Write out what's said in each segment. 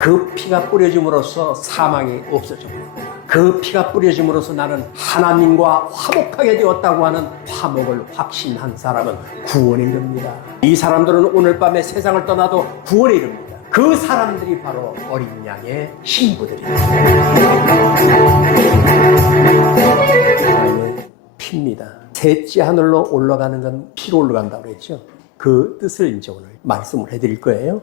그 피가 뿌려짐으로써 사망이 없어져 버립니다. 그 피가 뿌려짐으로써 나는 하나님과 화목하게 되었다고 하는 화목을 확신한 사람은 구원에 이릅니다. 이 사람들은 오늘 밤에 세상을 떠나도 구원에 이릅니다. 그 사람들이 바로 어린 양의 신부들입니다. 하나님의 피입니다. 셋째 하늘로 올라가는 건 피로 올라간다고 그랬죠. 그 뜻을 이제 오늘 말씀을 해드릴 거예요.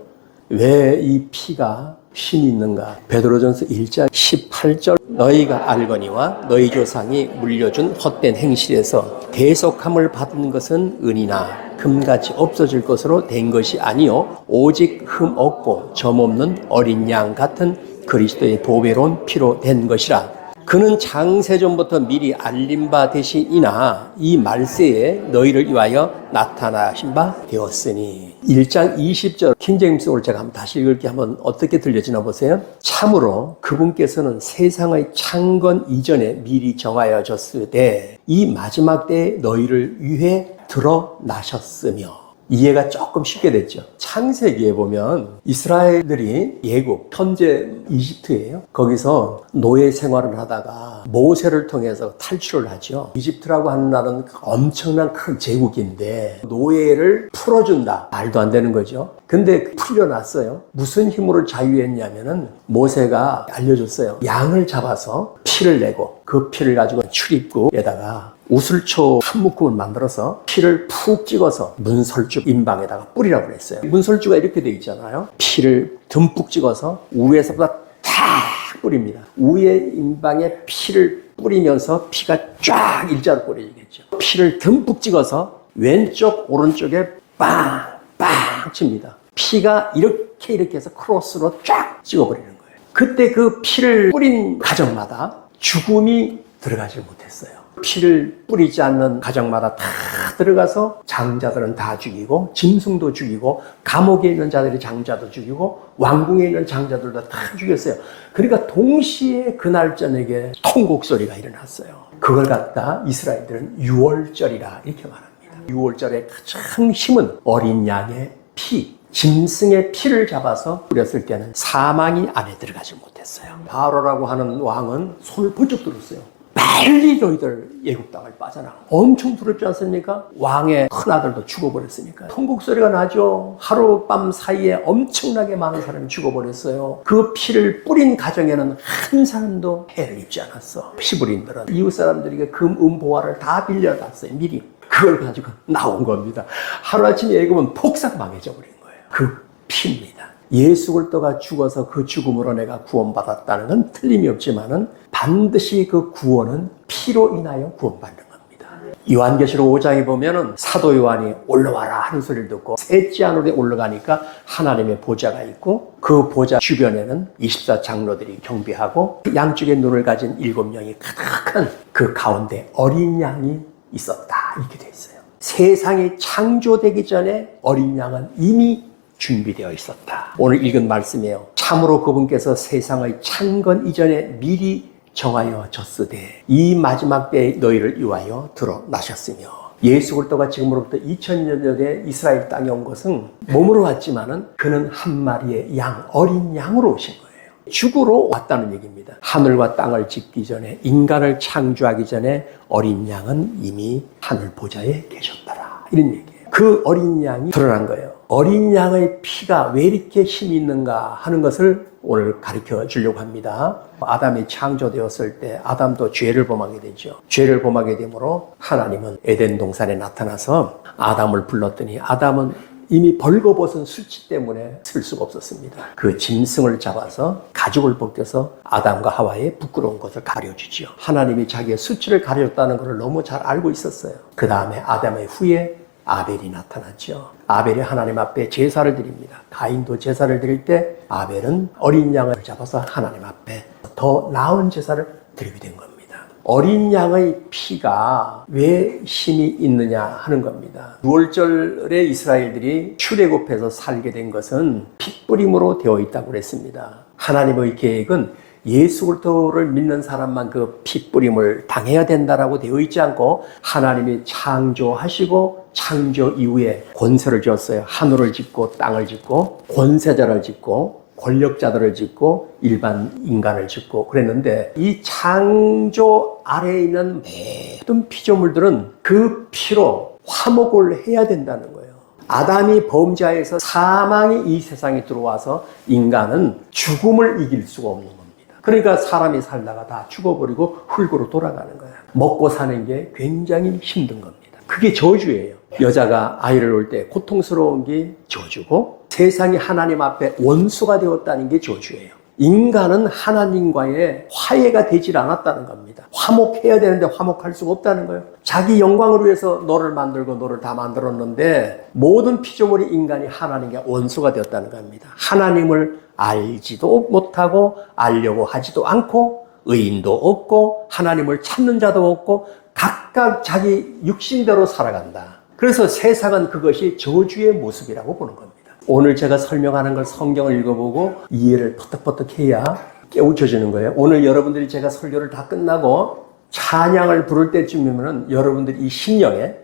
왜 이 피가 신이 있는가? 베드로전서 1장 18절 너희가 알거니와 너희 조상이 물려준 헛된 행실에서 대속함을 받은 것은 은이나 금같이 없어질 것으로 된 것이 아니요 오직 흠 없고 점 없는 어린 양 같은 그리스도의 보배로운 피로 된 것이라. 그는 장세전부터 미리 알린 바 되시니나 이 말세에 너희를 위하여 나타나신 바 되었으니. 1장 20절 킹제임스를 제가 한번 다시 읽을게. 한번 어떻게 들려지나 보세요. 참으로 그분께서는 세상의 창건 이전에 미리 정하여졌으되 이 마지막 때에 너희를 위해 드러나셨으며. 이해가 조금 쉽게 됐죠. 창세기에 보면 이스라엘들이 예국, 현재 이집트예요. 거기서 노예 생활을 하다가 모세를 통해서 탈출을 하죠. 이집트라고 하는 나라는 엄청난 큰 제국인데 노예를 풀어준다. 말도 안 되는 거죠. 근데 풀려났어요. 무슨 힘으로 자유했냐면은 모세가 알려줬어요. 양을 잡아서 피를 내고 그 피를 가지고 출입구에다가 우슬초 한 묶음을 만들어서 피를 푹 찍어서 문설주 인방에다가 뿌리라고 그랬어요. 문설주가 이렇게 돼 있잖아요. 피를 듬뿍 찍어서 우에서부터 탁 뿌립니다. 우의 인방에 피를 뿌리면서 피가 쫙 일자로 뿌려지겠죠. 피를 듬뿍 찍어서 왼쪽 오른쪽에 빵빵 칩니다. 피가 이렇게 해서 크로스로 쫙 찍어버리는 거예요. 그때 그 피를 뿌린 가정마다 죽음이 들어가지 못했어요. 피를 뿌리지 않는 가정마다 다 들어가서 장자들은 다 죽이고 짐승도 죽이고 감옥에 있는 자들이 장자도 죽이고 왕궁에 있는 장자들도 다 죽였어요. 그러니까 동시에 그날 저녁에 통곡 소리가 일어났어요. 그걸 갖다 이스라엘들은 유월절이라 이렇게 말합니다. 유월절의 가장 힘은 어린 양의 피, 짐승의 피를 잡아서 뿌렸을 때는 사망이 안에 들어가지 못했어요. 바로라고 하는 왕은 손을 번쩍 들었어요. 빨리 너희들 애굽 땅을 빠져나가. 엄청 두렵지 않습니까? 왕의 큰아들도 죽어버렸으니까. 통곡 소리가 나죠. 하룻밤 사이에 엄청나게 많은 사람이 죽어버렸어요. 그 피를 뿌린 가정에는 한 사람도 해를 입지 않았어. 피부린들은 이웃 사람들에게 금, 은, 보화를 다 빌려갔어요. 미리. 그걸 가지고 나온 겁니다. 하루아침에 애굽은 폭삭 망해져 버린 거예요. 그 피입니다. 예수 그리스도가 죽어서 그 죽음으로 내가 구원받았다는 건 틀림이 없지만은 반드시 그 구원은 피로 인하여 구원받는 겁니다. 요한계시록 5장에 보면은 사도 요한이 올라와라 하는 소리를 듣고 셋째 하늘에 올라가니까 하나님의 보좌가 있고 그 보좌 주변에는 24장로들이 경배하고 양쪽에 눈을 가진 7명이 가득한 그 가운데 어린 양이 있었다. 이렇게 돼 있어요. 세상이 창조되기 전에 어린 양은 이미 준비되어 있었다. 오늘 읽은 말씀이에요. 참으로 그분께서 세상의 창건 이전에 미리 정하여졌으되 이 마지막 때에 너희를 위하여 드러나셨으며. 예수 그리스도가 지금으로부터 2000년 전에 이스라엘 땅에 온 것은 몸으로 왔지만은 그는 한 마리의 양, 어린 양으로 오신 거예요. 죽으러 왔다는 얘기입니다. 하늘과 땅을 짓기 전에, 인간을 창조하기 전에 어린 양은 이미 하늘 보좌에 계셨더라. 이런 얘기예요. 그 어린 양이 드러난 거예요. 어린 양의 피가 왜 이렇게 힘이 있는가 하는 것을 오늘 가르쳐 주려고 합니다. 아담이 창조되었을 때 아담도 죄를 범하게 되죠. 죄를 범하게 되므로 하나님은 에덴 동산에 나타나서 아담을 불렀더니 아담은 이미 벌거벗은 수치 때문에 쓸 수가 없었습니다. 그 짐승을 잡아서 가죽을 벗겨서 아담과 하와의 부끄러운 것을 가려주죠. 하나님이 자기의 수치를 가려줬다는 것을 너무 잘 알고 있었어요. 그 다음에 아담의 후에 아벨이 나타났죠. 아벨이 하나님 앞에 제사를 드립니다. 가인도 제사를 드릴 때 아벨은 어린 양을 잡아서 하나님 앞에 더 나은 제사를 드리게 된 겁니다. 어린 양의 피가 왜 힘이 있느냐 하는 겁니다. 6월절에 이스라엘들이 출애굽해서 살게 된 것은 핏뿌림으로 되어 있다고 그랬습니다. 하나님의 계획은 예수 그리스도를 믿는 사람만 그 핏뿌림을 당해야 된다라고 되어 있지 않고 하나님이 창조하시고 창조 이후에 권세를 줬어요. 하늘을 짓고 땅을 짓고 권세자를 짓고 권력자들을 짓고 일반 인간을 짓고 그랬는데 이 창조 아래에 있는 모든 피조물들은 그 피로 화목을 해야 된다는 거예요. 아담이 범죄하여서 사망이 이 세상에 들어와서 인간은 죽음을 이길 수가 없는 겁니다. 그러니까 사람이 살다가 다 죽어버리고 흙으로 돌아가는 거예요. 먹고 사는 게 굉장히 힘든 겁니다. 그게 저주예요. 여자가 아이를 낳을 때 고통스러운 게 저주고 세상이 하나님 앞에 원수가 되었다는 게 저주예요. 인간은 하나님과의 화해가 되질 않았다는 겁니다. 화목해야 되는데 화목할 수가 없다는 거예요. 자기 영광을 위해서 너를 만들고 너를 다 만들었는데 모든 피조물이 인간이 하나님과 원수가 되었다는 겁니다. 하나님을 알지도 못하고 알려고 하지도 않고 의인도 없고 하나님을 찾는 자도 없고 각각 자기 육신대로 살아간다. 그래서 세상은 그것이 저주의 모습이라고 보는 겁니다. 오늘 제가 설명하는 걸 성경을 읽어보고 이해를 퍼뜩퍼뜩 해야 깨우쳐지는 거예요. 오늘 여러분들이 제가 설교를 다 끝나고 찬양을 부를 때쯤이면 여러분들이 이 심령에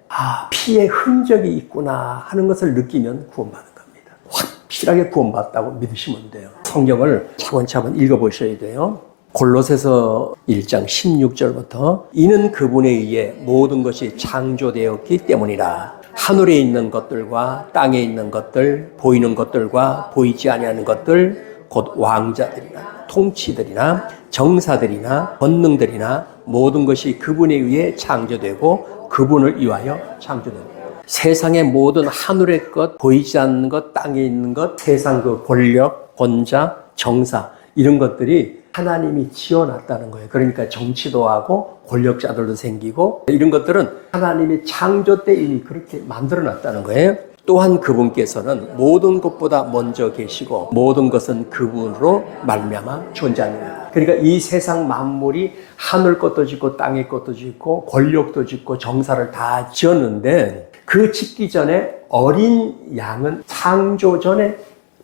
피의 흔적이 있구나 하는 것을 느끼면 구원받는 겁니다. 확실하게 구원받았다고 믿으시면 돼요. 성경을 차근차근 읽어보셔야 돼요. 골로새서 1장 16절부터 이는 그분에 의해 모든 것이 창조되었기 때문이라. 하늘에 있는 것들과 땅에 있는 것들, 보이는 것들과 보이지 아니하는 것들, 곧 왕자들이나 통치들이나 정사들이나 권능들이나 모든 것이 그분에 의해 창조되고 그분을 위하여 창조됩니다. 세상의 모든 하늘의 것, 보이지 않는 것, 땅에 있는 것, 세상 그 권력, 권자, 정사 이런 것들이 하나님이 지어놨다는 거예요. 그러니까 정치도 하고 권력자들도 생기고 이런 것들은 하나님이 창조 때 이미 그렇게 만들어놨다는 거예요. 또한 그분께서는 모든 것보다 먼저 계시고 모든 것은 그분으로 말미암아 존재합니다. 그러니까 이 세상 만물이 하늘 것도 짓고 땅의 것도 짓고 권력도 짓고 정사를 다 지었는데 그 짓기 전에 어린 양은 창조 전에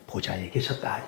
보좌에 계셨다.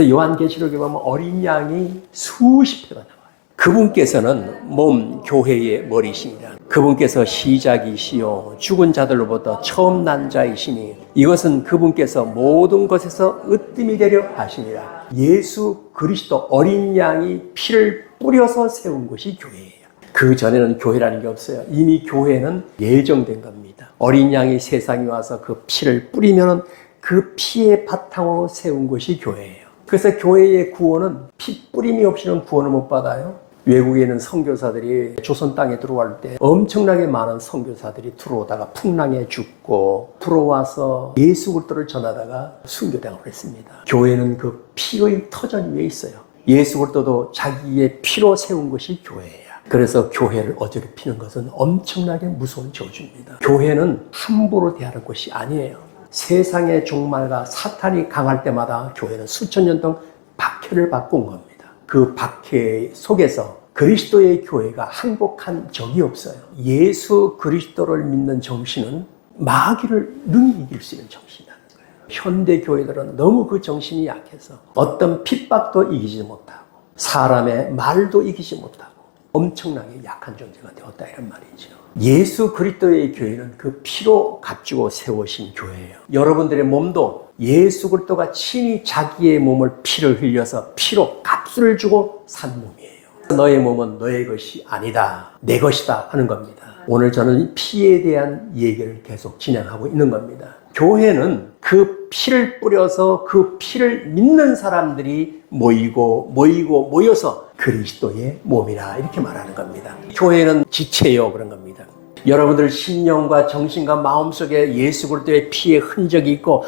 요한계시록에 보면 어린 양이 수십 회가 나와요. 그분께서는 몸 교회의 머리시니라. 그분께서 시작이시요 죽은 자들로부터 처음 난 자이시니 이것은 그분께서 모든 것에서 으뜸이 되려 하시니라. 예수 그리스도 어린 양이 피를 뿌려서 세운 것이 교회예요. 그 전에는 교회라는 게 없어요. 이미 교회는 예정된 겁니다. 어린 양이 세상에 와서 그 피를 뿌리면 그 피의 바탕으로 세운 것이 교회예요. 그래서 교회의 구원은 피 뿌림이 없이는 구원을 못 받아요. 외국에 있는 선교사들이 조선 땅에 들어갈 때 엄청나게 많은 선교사들이 들어오다가 풍랑에 죽고 들어와서 예수 그리스도를 전하다가 순교당을 했습니다. 교회는 그 피의 터전 위에 있어요. 예수 그리스도도 자기의 피로 세운 것이 교회예요. 그래서 교회를 어지럽히는 것은 엄청나게 무서운 저주입니다. 교회는 함부로 대하는 것이 아니에요. 세상의 종말과 사탄이 강할 때마다 교회는 수천 년 동안 박해를 받고 온 겁니다. 그 박해 속에서 그리스도의 교회가 항복한 적이 없어요. 예수 그리스도를 믿는 정신은 마귀를 능히 이길 수 있는 정신이라는 거예요. 현대 교회들은 너무 그 정신이 약해서 어떤 핍박도 이기지 못하고 사람의 말도 이기지 못하고 엄청나게 약한 존재가 되었다 이런 말이죠. 예수 그리스도의 교회는 그 피로 값주고 세우신 교회예요. 여러분들의 몸도 예수 그리스도가 친히 자기의 몸을 피를 흘려서 피로 값을 주고 산 몸이에요. 너의 몸은 너의 것이 아니다. 내 것이다 하는 겁니다. 오늘 저는 피에 대한 얘기를 계속 진행하고 있는 겁니다. 교회는 그 피를 뿌려서 그 피를 믿는 사람들이 모여서 그리스도의 몸이라 이렇게 말하는 겁니다. 교회는 지체요 그런 겁니다. 여러분들 심령과 정신과 마음속에 예수 그리스도의 피의 흔적이 있고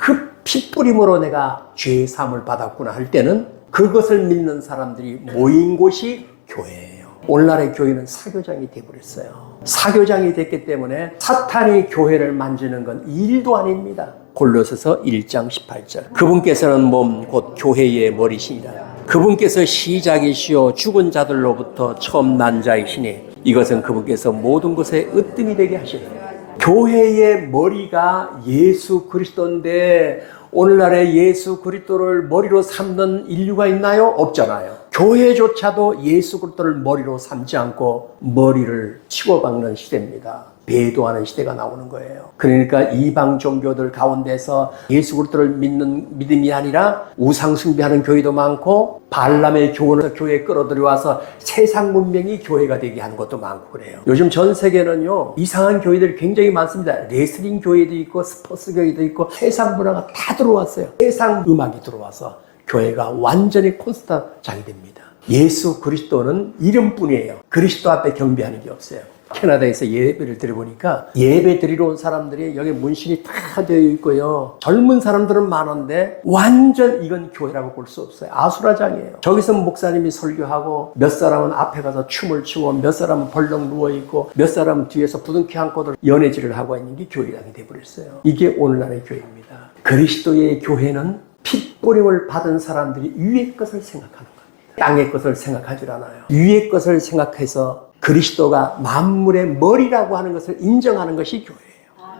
그 피 뿌림으로 내가 죄의 사함을 받았구나 할 때는 그것을 믿는 사람들이 모인 곳이 교회예요. 오늘날의 교회는 사교장이 되어버렸어요. 사교장이 됐기 때문에 사탄이 교회를 만지는 건 일도 아닙니다. 골로새서 1장 18절 그분께서는 몸 곧 교회의 머리시니라. 그분께서 시작이시요 죽은 자들로부터 처음 난 자이시니 이것은 그분께서 모든 것에 으뜸이 되게 하시는 거예요. 교회의 머리가 예수 그리스도인데 오늘날에 예수 그리스도를 머리로 삼는 인류가 있나요? 없잖아요. 교회조차도 예수 그리스도를 머리로 삼지 않고 머리를 치고박는 시대입니다. 배도하는 시대가 나오는 거예요. 그러니까 이방 종교들 가운데서 예수 그리스도를 믿는 믿음이 아니라 우상 숭배하는 교회도 많고 발람의 교훈을 교회에 끌어들여와서 세상 문명이 교회가 되게 하는 것도 많고 그래요. 요즘 전 세계는요 이상한 교회들이 굉장히 많습니다. 레슬링 교회도 있고 스포츠 교회도 있고 세상 문화가 다 들어왔어요. 세상 음악이 들어와서 교회가 완전히 콘서트장이 됩니다. 예수 그리스도는 이름뿐이에요. 그리스도 앞에 경배하는 게 없어요. 캐나다에서 예배를 드려보니까 예배 드리러 온 사람들이 여기 문신이 다 되어 있고요. 젊은 사람들은 많은데 완전 이건 교회라고 볼 수 없어요. 아수라장이에요. 저기서 목사님이 설교하고 몇 사람은 앞에 가서 춤을 추고 몇 사람은 벌렁 누워있고 몇 사람은 뒤에서 부둥켜 안고들 연애질을 하고 있는 게 교회당이 돼버렸어요. 이게 오늘날의 교회입니다. 그리스도의 교회는 핏뿌림을 받은 사람들이 위의 것을 생각하는 겁니다. 땅의 것을 생각하지 않아요. 위의 것을 생각해서 그리스도가 만물의 머리라고 하는 것을 인정하는 것이 교회예요.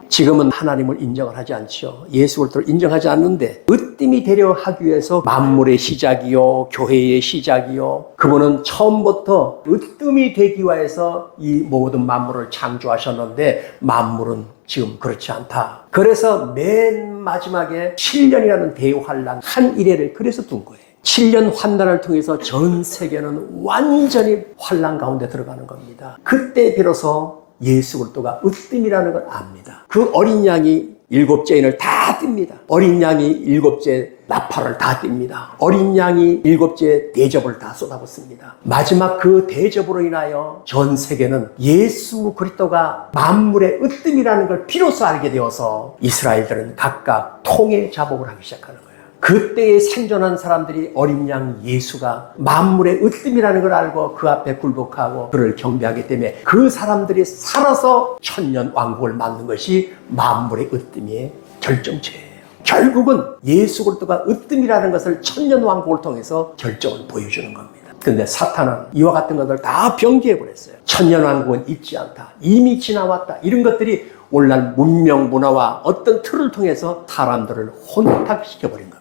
지금은 하나님을 인정을 하지 않죠. 예수 그리스도를 인정하지 않는데 으뜸이 되려 하기 위해서 만물의 시작이요 교회의 시작이요 그분은 처음부터 으뜸이 되기 위해서 이 모든 만물을 창조하셨는데 만물은 지금 그렇지 않다. 그래서 맨 마지막에 7년이라는 대환란 한 이래를 그래서 둔 거예요. 7년 환난을 통해서 전 세계는 완전히 환난 가운데 들어가는 겁니다. 그때 비로소 예수 그리스도가 으뜸이라는 걸 압니다. 그 어린 양이 7째인을 다 띱니다. 어린 양이 7째 나팔을 다 띱니다. 어린 양이 7째 대접을 다 쏟아붓습니다. 마지막 그 대접으로 인하여 전 세계는 예수 그리스도가 만물의 으뜸이라는 걸 비로소 알게 되어서 이스라엘들은 각각 통해 자복을 하기 시작하는 거예요. 그때에 생존한 사람들이 어린 양 예수가 만물의 으뜸이라는 걸 알고 그 앞에 굴복하고 그를 경배하기 때문에 그 사람들이 살아서 천년 왕국을 만든 것이 만물의 으뜸의 결정체예요. 결국은 예수 그리스도가 으뜸이라는 것을 천년 왕국을 통해서 결정을 보여주는 겁니다. 근데 사탄은 이와 같은 것을 다 변개해버렸어요. 천년 왕국은 있지 않다. 이미 지나왔다. 이런 것들이 오늘날 문명 문화와 어떤 틀을 통해서 사람들을 혼탁시켜버린 겁니다.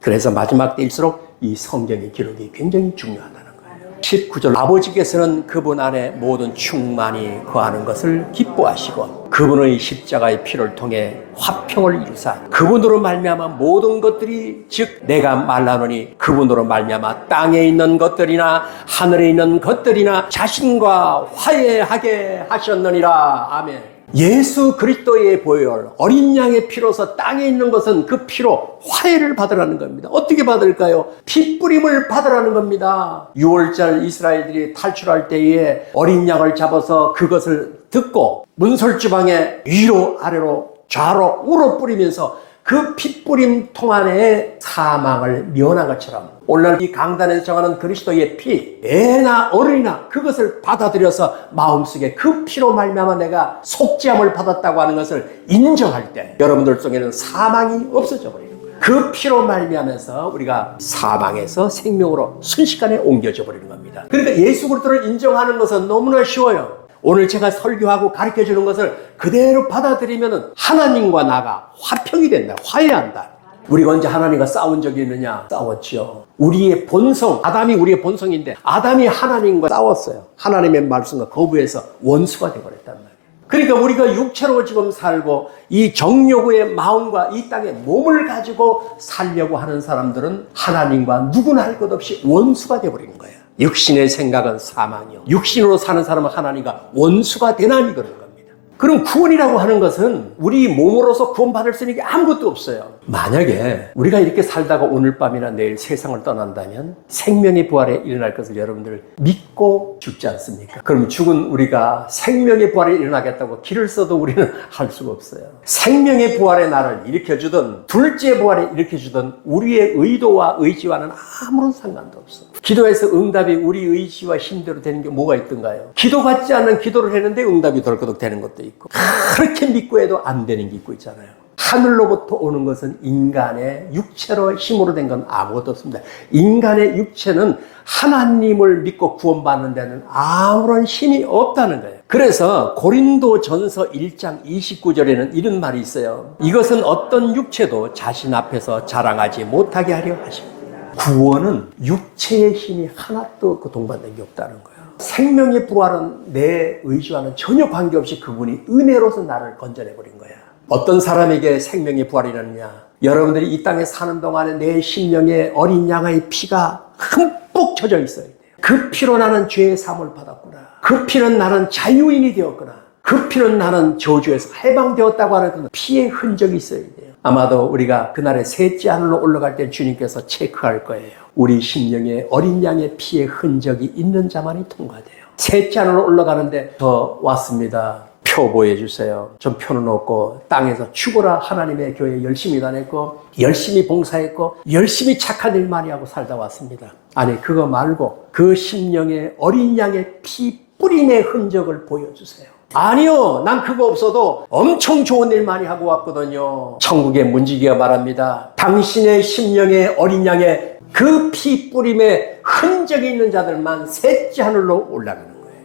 그래서 마지막 때일수록 이 성경의 기록이 굉장히 중요하다는 거예요. 19절 아버지께서는 그분 안에 모든 충만이 거하는 것을 기뻐하시고 그분의 십자가의 피를 통해 화평을 이루사 그분으로 말미암아 모든 것들이 즉 내가 말하노니 그분으로 말미암아 땅에 있는 것들이나 하늘에 있는 것들이나 자신과 화해하게 하셨느니라. 아멘. 예수 그리스도의 보혈 어린 양의 피로서 땅에 있는 것은 그 피로 화해를 받으라는 겁니다. 어떻게 받을까요? 핏뿌림을 받으라는 겁니다. 6월절 이스라엘들이 탈출할 때에 어린 양을 잡아서 그것을 듣고 문설주방에 위로 아래로 좌로 우로 뿌리면서 그 핏뿌림 통 안에 사망을 면한 것처럼 오늘날 이 강단에서 정하는 그리스도의 피, 애나 어른이나 그것을 받아들여서 마음속에 그 피로 말미암아 내가 속죄함을 받았다고 하는 것을 인정할 때 여러분들 속에는 사망이 없어져 버리는 거예요. 그 피로 말미암아서 우리가 사망에서 생명으로 순식간에 옮겨져 버리는 겁니다. 그러니까 예수 그리스도를 인정하는 것은 너무나 쉬워요. 오늘 제가 설교하고 가르쳐주는 것을 그대로 받아들이면 하나님과 나가 화평이 된다. 화해한다. 우리가 언제 하나님과 싸운 적이 있느냐? 싸웠죠. 우리의 본성, 아담이 우리의 본성인데 아담이 하나님과 싸웠어요. 하나님의 말씀과 거부해서 원수가 되어버렸단 말이에요. 그러니까 우리가 육체로 지금 살고 이 정욕의 마음과 이 땅에 몸을 가지고 살려고 하는 사람들은 하나님과 누구나 할 것 없이 원수가 되어버리는 거예요. 육신의 생각은 사망이요. 육신으로 사는 사람은 하나님과 원수가 되나니 그런 겁니다. 그럼 구원이라고 하는 것은 우리 몸으로서 구원받을 수 있는 게 아무것도 없어요. 만약에 우리가 이렇게 살다가 오늘 밤이나 내일 세상을 떠난다면 생명의 부활에 일어날 것을 여러분들 믿고 죽지 않습니까? 그럼 죽은 우리가 생명의 부활에 일어나겠다고 길을 써도 우리는 할 수가 없어요. 생명의 부활의 날을 일으켜주든 둘째 부활에 일으켜주든 우리의 의도와 의지와는 아무런 상관도 없어. 기도해서 응답이 우리 의지와 힘대로 되는 게 뭐가 있던가요? 기도 받지 않는 기도를 했는데 응답이 덜커덕 되는 것도 있고 그렇게 믿고 해도 안 되는 게 있고 있잖아요. 하늘로부터 오는 것은 인간의 육체로 힘으로 된 건 아무것도 없습니다. 인간의 육체는 하나님을 믿고 구원받는 데는 아무런 힘이 없다는 거예요. 그래서 고린도전서 1장 29절에는 이런 말이 있어요. 이것은 어떤 육체도 자신 앞에서 자랑하지 못하게 하려 하십니다. 구원은 육체의 힘이 하나도 동반된 게 없다는 거예요. 생명의 부활은 내 의지와는 전혀 관계없이 그분이 은혜로서 나를 건져내버린 거야. 어떤 사람에게 생명의 부활이라느냐? 여러분들이 이 땅에 사는 동안에 내 심령에 어린 양의 피가 흠뻑 젖어 있어야 돼요. 그 피로 나는 죄의 사함을 받았구나. 그 피는 나는 자유인이 되었구나. 그 피는 나는 저주에서 해방되었다고 하는 그 피의 흔적이 있어야 돼요. 아마도 우리가 그날의 셋째 하늘로 올라갈 때 주님께서 체크할 거예요. 우리 심령에 어린 양의 피의 흔적이 있는 자만이 통과돼요. 셋째 하늘로 올라가는데 저 왔습니다. 표 보여주세요. 전 표는 없고 땅에서 죽어라 하나님의 교회 열심히 다녔고 열심히 봉사했고 열심히 착한 일 많이 하고 살다 왔습니다. 아니 그거 말고 그 심령에 어린 양의 피 뿌림의 흔적을 보여주세요. 아니요, 난 그거 없어도 엄청 좋은 일 많이 하고 왔거든요. 천국의 문지기가 말합니다. 당신의 심령에 어린 양의 그 피 뿌림의 흔적이 있는 자들만 셋째 하늘로 올라가는 거예요.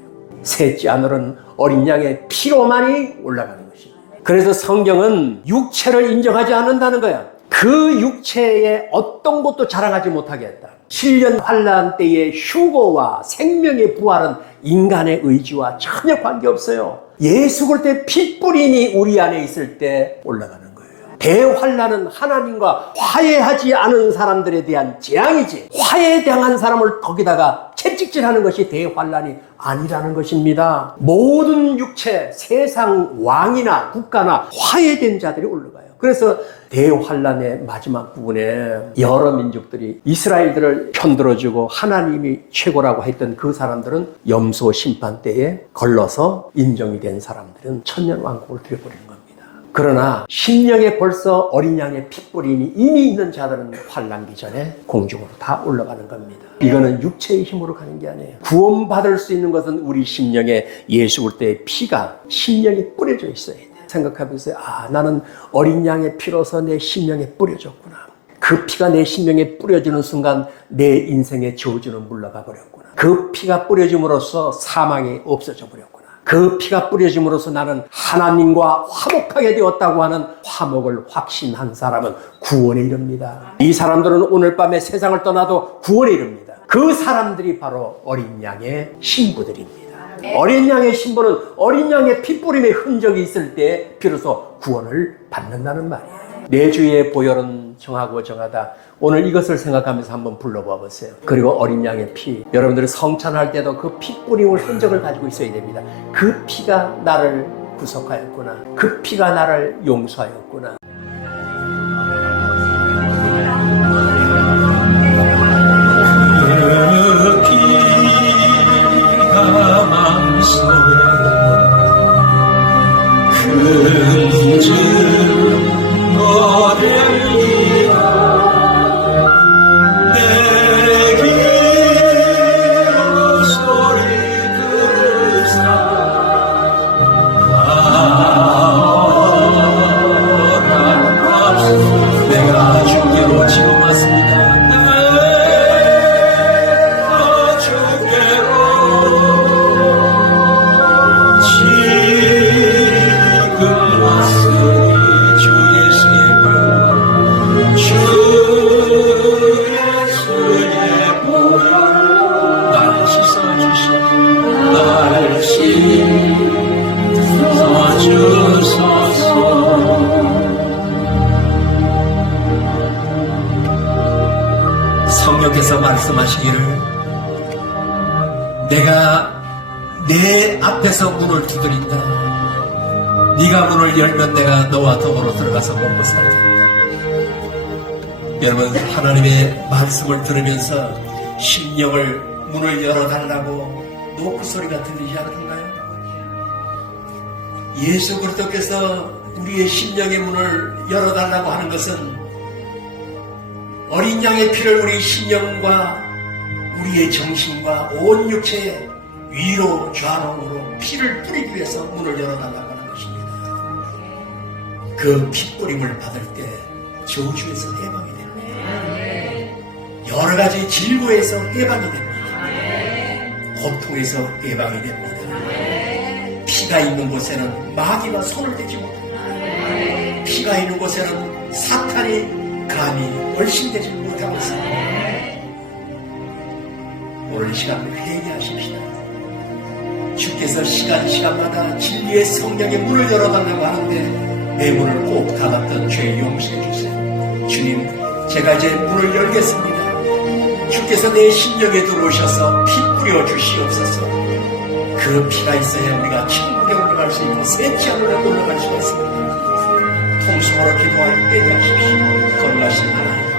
셋째 하늘은 어린 양의 피로만이 올라가는 것입니다. 그래서 성경은 육체를 인정하지 않는다는 거야. 그 육체의 어떤 것도 자랑하지 못하게 했다. 7년 환난 때의 휴거와 생명의 부활은 인간의 의지와 전혀 관계없어요. 예수 그리스도의 핏뿌림이 우리 안에 있을 때 올라가는 거예요. 대환난은 하나님과 화해하지 않은 사람들에 대한 재앙이지, 화해에 대한 사람을 거기다가 채찍질하는 것이 대환난이 아니라는 것입니다. 모든 육체, 세상 왕이나 국가나 화해된 자들이 올라가요. 그래서 대환난의 마지막 부분에 여러 민족들이 이스라엘들을 편들어주고 하나님이 최고라고 했던 그 사람들은 염소 심판 때에 걸러서 인정이 된 사람들은 천년왕국을 되어버리는 겁니다. 그러나 심령에 벌써 어린 양의 핏뿌림이 이미 있는 자들은 환난기 전에 공중으로 다 올라가는 겁니다. 이거는 육체의 힘으로 가는 게 아니에요. 구원받을 수 있는 것은 우리 심령에 예수 그리스도의 피가 심령에 뿌려져 있어야 돼요. 생각해보세요. 아, 나는 어린 양의 피로서 내 심령에 뿌려졌구나. 그 피가 내 심령에 뿌려지는 순간 내 인생의 저주는 물러가 버렸구나. 그 피가 뿌려짐으로써 사망이 없어져 버렸구나. 그 피가 뿌려짐으로써 나는 하나님과 화목하게 되었다고 하는 화목을 확신한 사람은 구원에 이릅니다. 이 사람들은 오늘 밤에 세상을 떠나도 구원에 이릅니다. 그 사람들이 바로 어린 양의 신부들입니다. 어린 양의 신부는 어린 양의 핏뿌림의 흔적이 있을 때 비로소 구원을 받는다는 말이에요. 내 주의 보혈은 정하고 정하다. 오늘 이것을 생각하면서 한번 불러봐 보세요. 그리고 어린 양의 피, 여러분들이 성찬할 때도 그 핏뿌림의 흔적을 가지고 있어야 됩니다. 그 피가 나를 구속하였구나. 그 피가 나를 용서하였구나. 성령께서 말씀하시기를 내가 내 앞에서 문을 두드린다. 네가 문을 열면 내가 너와 더불어 들어가서 먹고 살리리라. 여러분, 하나님의 말씀을 들으면서 심령을 문을 열어달라고 노크 소리가 들리지 않던가요? 예수 그리스도께서 우리의 심령의 문을 열어달라고 하는 것은 어린 양의 피를 우리 심령과 우리의 정신과 온 육체에 위로 좌로로 피를 뿌리기 위해서 문을 열어달라고 하는 것입니다. 그 핏뿌림을 받을 때 저주에서 해방이 됩니다. 여러 가지 질고에서 해방이 됩니다. 고통에서 해방이 됩니다. 피가 있는 곳에는 마귀가 손을 대지 못합니다. 피가 있는 곳에는 사탄이 감히 얼씬되지 못하고 있습니다. 오늘 이 시간 회개하십시다. 주께서 시간마다 진리의 성령의 문을 열어달라고 하는데 내 문을 꼭 닫았던 죄 용서해 주세요. 주님, 제가 이제 문을 열겠습니다. 주께서 내 심령에 들어오셔서 피 뿌려 주시옵소서. 그 피가 있어야 우리가 천국에 올라갈 수 있고 셋째 하늘에 올라갈 수가 있습니다. 통성으로 기도하여 빼게 하십시오. 거룩하신 하나님,